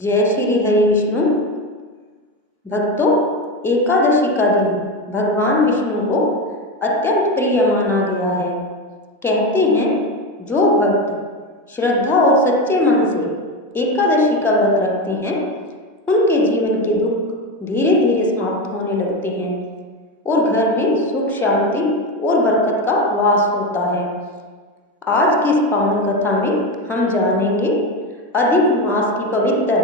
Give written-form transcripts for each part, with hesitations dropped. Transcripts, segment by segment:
जय श्री हरि विष्णु। भक्तों, एकादशी का दिन भगवान विष्णु को अत्यंत प्रिय माना गया है। कहते हैं जो भक्त श्रद्धा और सच्चे मन से एकादशी का व्रत रखते हैं उनके जीवन के दुख धीरे धीरे समाप्त होने लगते हैं और घर में सुख शांति और बरकत का वास होता है। आज की इस पावन कथा में हम जानेंगे अधिक मास की पवित्र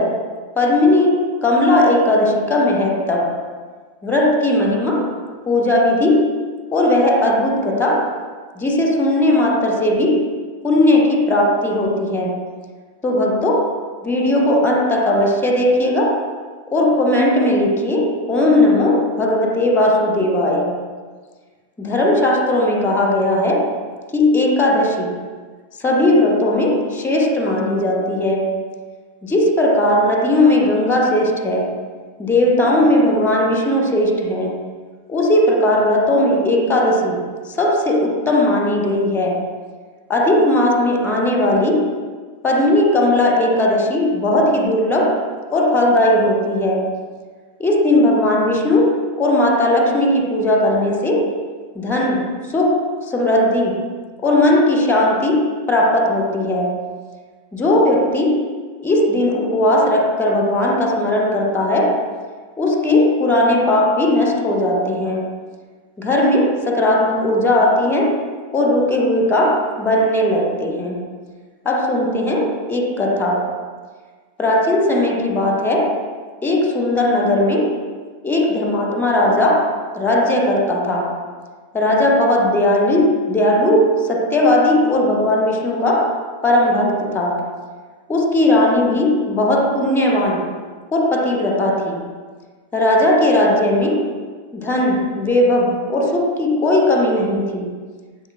पद्मिनी कमला एकादशी का महत्व, व्रत की महिमा, पूजा विधि और वह अद्भुत कथा जिसे सुनने मात्र से भी पुण्य की प्राप्ति होती है। तो भक्तों, वीडियो को अंत तक अवश्य देखिएगा और कमेंट में लिखिए ओम नमो भगवते वासुदेवाय। धर्मशास्त्रों में कहा गया है कि एकादशी सभी व्रतों में श्रेष्ठ मानी जाती है। जिस प्रकार नदियों में गंगा श्रेष्ठ है, देवताओं में भगवान विष्णु श्रेष्ठ है, उसी प्रकार व्रतों में एकादशी सबसे उत्तम मानी गई है। अधिक मास में आने वाली पद्मिनी कमला एकादशी बहुत ही दुर्लभ और फलदायी होती है। इस दिन भगवान विष्णु और माता लक्ष्मी की पूजा करने से धन, सुख, समृद्धि और मन की शांति प्राप्त होती है। जो व्यक्ति इस दिन उपवास रखकर भगवान का स्मरण करता है उसके पुराने पाप भी नष्ट हो जाते हैं, घर में सकारात्मक ऊर्जा आती है और रुके हुए काम बनने लगते हैं। अब सुनते हैं एक कथा। प्राचीन समय की बात है। एक सुंदर नगर में एक धर्मात्मा राजा राज्य करता था। राजा बहुत दयालु, सत्यवादी और भगवान विष्णु का परम भक्त था। उसकी रानी भी बहुत पुण्यवान और पतिव्रता थी। राजा के राज्य में धन, वैभव और सुख की कोई कमी नहीं थी,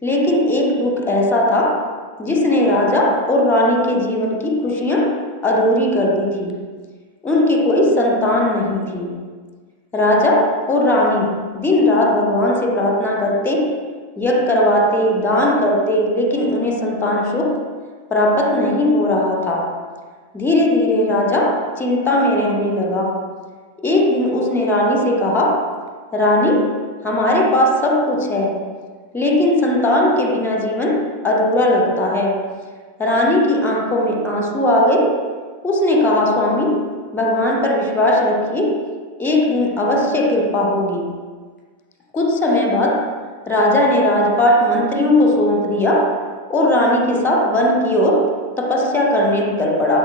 लेकिन एक दुख ऐसा था जिसने राजा और रानी के जीवन की खुशियां अधूरी कर दी थी। उनकी कोई संतान नहीं थी। राजा और रानी दिन रात भगवान से प्रार्थना करते, यज्ञ करवाते, दान करते, लेकिन उन्हें संतान सुख प्राप्त नहीं हो रहा था। धीरे धीरे राजा चिंता में रहने लगा। एक दिन उसने रानी से कहा, रानी, हमारे पास सब कुछ है, लेकिन संतान के बिना जीवन अधूरा लगता है। रानी की आंखों में आंसू आ गए। उसने कहा, स्वामी, भगवान पर विश्वास रखिए, एक दिन अवश्य कृपा होगी। कुछ समय बाद राजा ने राजपाट मंत्रियों को सौंप दिया और रानी के साथ वन की ओर तपस्या करने निकल पड़ा।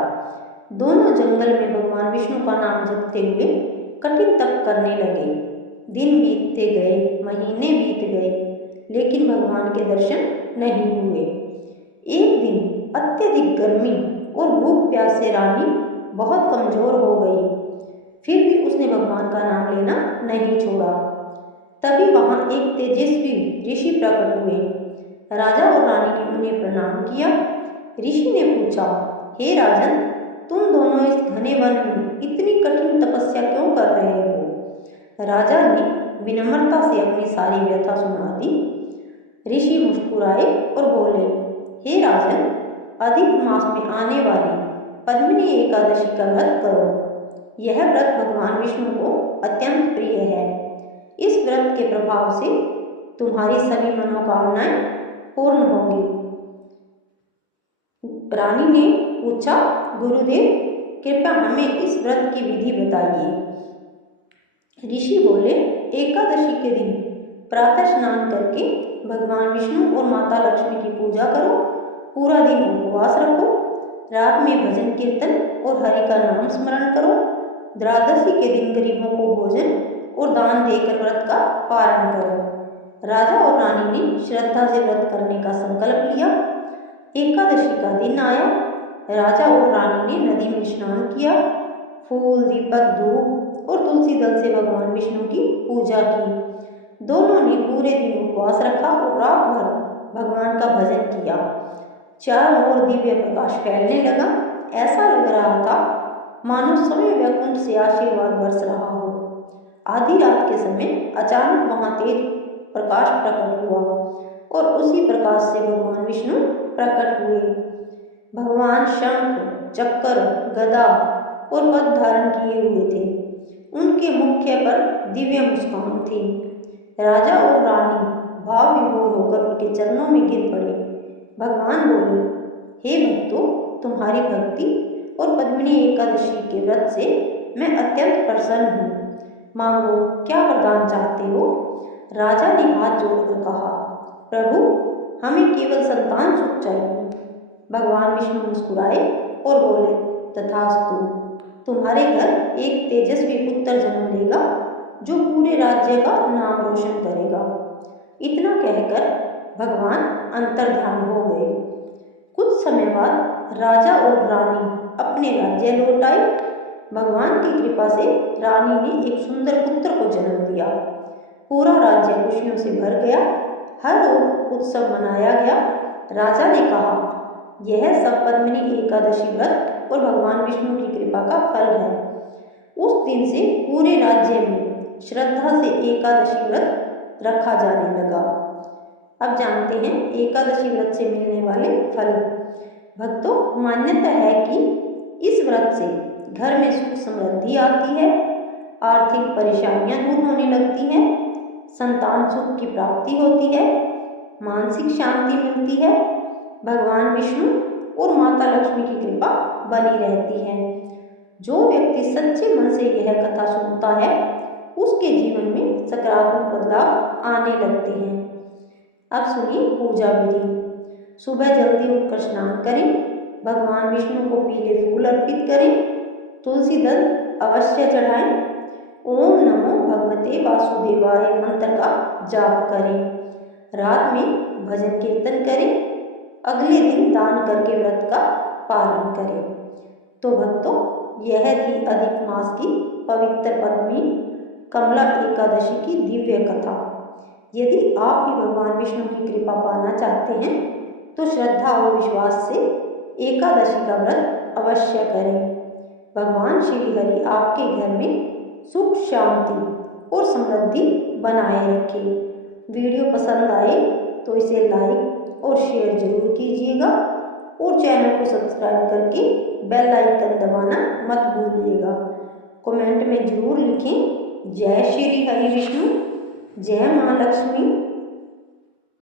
दोनों जंगल में भगवान विष्णु का नाम जपते हुए कठिन तप करने लगे। दिन बीतते गए, महीने बीत गए, लेकिन भगवान के दर्शन नहीं हुए। एक दिन अत्यधिक गर्मी और भूख प्यास से रानी बहुत कमजोर हो गई, फिर भी उसने भगवान का नाम लेना नहीं छोड़ा। तभी वहां एक तेजस्वी ऋषि प्रकट हुए। राजा और रानी ने उन्हें प्रणाम किया। ऋषि ने पूछा, हे राजन, तुम दोनों इस घने वन में इतनी कठिन तपस्या क्यों कर रहे हो? राजा ने विनम्रता से अपनी सारी व्यथा सुना दी। ऋषि मुस्कुराए और बोले, हे राजन, अधिक मास में आने वाली पद्मिनी एकादशी का व्रत करो। यह व्रत भगवान विष्णु को अत्यंत प्रिय है। इस व्रत के प्रभाव से तुम्हारी सभी मनोकामनाएं पूर्ण होगी। रानी ने पूछा, गुरुदेव, कृपया हमें इस व्रत की विधि बताइए। ऋषि बोले, एकादशी के दिन प्रातः स्नान करके भगवान विष्णु और माता लक्ष्मी की पूजा करो, पूरा दिन उपवास रखो, रात में भजन कीर्तन और हरि का नाम स्मरण करो, द्वादशी के दिन गरीबों को भोजन और दान देकर व्रत का पारण करो। राजा और रानी ने श्रद्धा से व्रत करने का संकल्प लिया। एकादशी का दिन आया। राजा और रानी ने नदी में स्नान किया, फूल, दीपक, धूप और तुलसी दल से भगवान विष्णु की पूजा की। दोनों ने पूरे दिन उपवास रखा और रात भर भगवान का भजन किया। चारों ओर दिव्य प्रकाश फैलने लगा। ऐसा लग रहा था मानो समय वैकुंठ से आशीर्वाद बरस रहा हो। आधी रात के समय अचानक वहां तेज प्रकाश प्रकट हुआ और उसी प्रकाश से भगवान विष्णु प्रकट हुए। भगवान शंख, चक्र, गदा और पद धारण किए हुए थे। उनके मुख पर दिव्य मुस्कान थी। राजा और रानी भाव विभोर होकर उनके चरणों में गिर पड़े। भगवान बोले, हे भक्तों, तुम्हारी भक्ति और पद्मिनी एकादशी के व्रत से मैं अत्यंत प्रसन्न हूँ। मांगो, क्या वरदान चाहते हो? राजा ने हाथ जोड़कर कहा, प्रभु, हमें केवल संतान सुख चाहिए। भगवान विष्णु मुस्कुराए और बोले, तथास्तु, तुम्हारे घर एक तेजस्वी पुत्र जन्म लेगा जो पूरे राज्य का नाम रोशन करेगा। इतना कहकर भगवान अंतर्ध्यान हो गए। कुछ समय बाद राजा और रानी अपने राज्य लौट आए। भगवान की कृपा से रानी ने एक सुंदर पुत्र को जन्म दिया। पूरा राज्य खुशियों से भर गया। हर ओर उत्सव मनाया गया। राजा ने कहा, यह सब पद्मिनी एकादशी व्रत और भगवान विष्णु की कृपा का फल है। उस दिन से पूरे राज्य में श्रद्धा से एकादशी व्रत रखा जाने लगा। अब जानते हैं एकादशी व्रत से मिलने वाले फल। भक्तों, मान्यता है कि इस व्रत से घर में सुख समृद्धि आती है, आर्थिक परेशानियां दूर होने लगती हैं, संतान सुख की प्राप्ति होती है, मानसिक शांति मिलती है, भगवान विष्णु और माता लक्ष्मी की कृपा बनी रहती है। जो व्यक्ति सच्चे मन से यह कथा सुनता है उसके जीवन में सकारात्मक बदलाव आने लगते हैं। अब सुनिए पूजा विधि। सुबह जल्दी उठकर स्नान करें, भगवान विष्णु को पीले फूल अर्पित करें, तुलसी दल अवश्य चढ़ाएं, ओम नमो भगवते वासुदेवाय मंत्र का जाप करें, रात में भजन कीर्तन करें, अगले दिन दान करके व्रत का पालन करें। तो भक्तों, यह थी अधिक मास की पवित्र पद्मिनी कमला एकादशी की दिव्य कथा। यदि आप भी भगवान विष्णु की कृपा पाना चाहते हैं तो श्रद्धा और विश्वास से एकादशी का व्रत अवश्य करें। भगवान श्री हरि आपके घर में सुख, शांति और समृद्धि बनाए रखें। वीडियो पसंद आए तो इसे लाइक और शेयर जरूर कीजिएगा और चैनल को सब्सक्राइब करके बेल आइकन दबाना मत भूलिएगा। कमेंट में जरूर लिखें, जय श्री हरि विष्णु, जय माँ लक्ष्मी।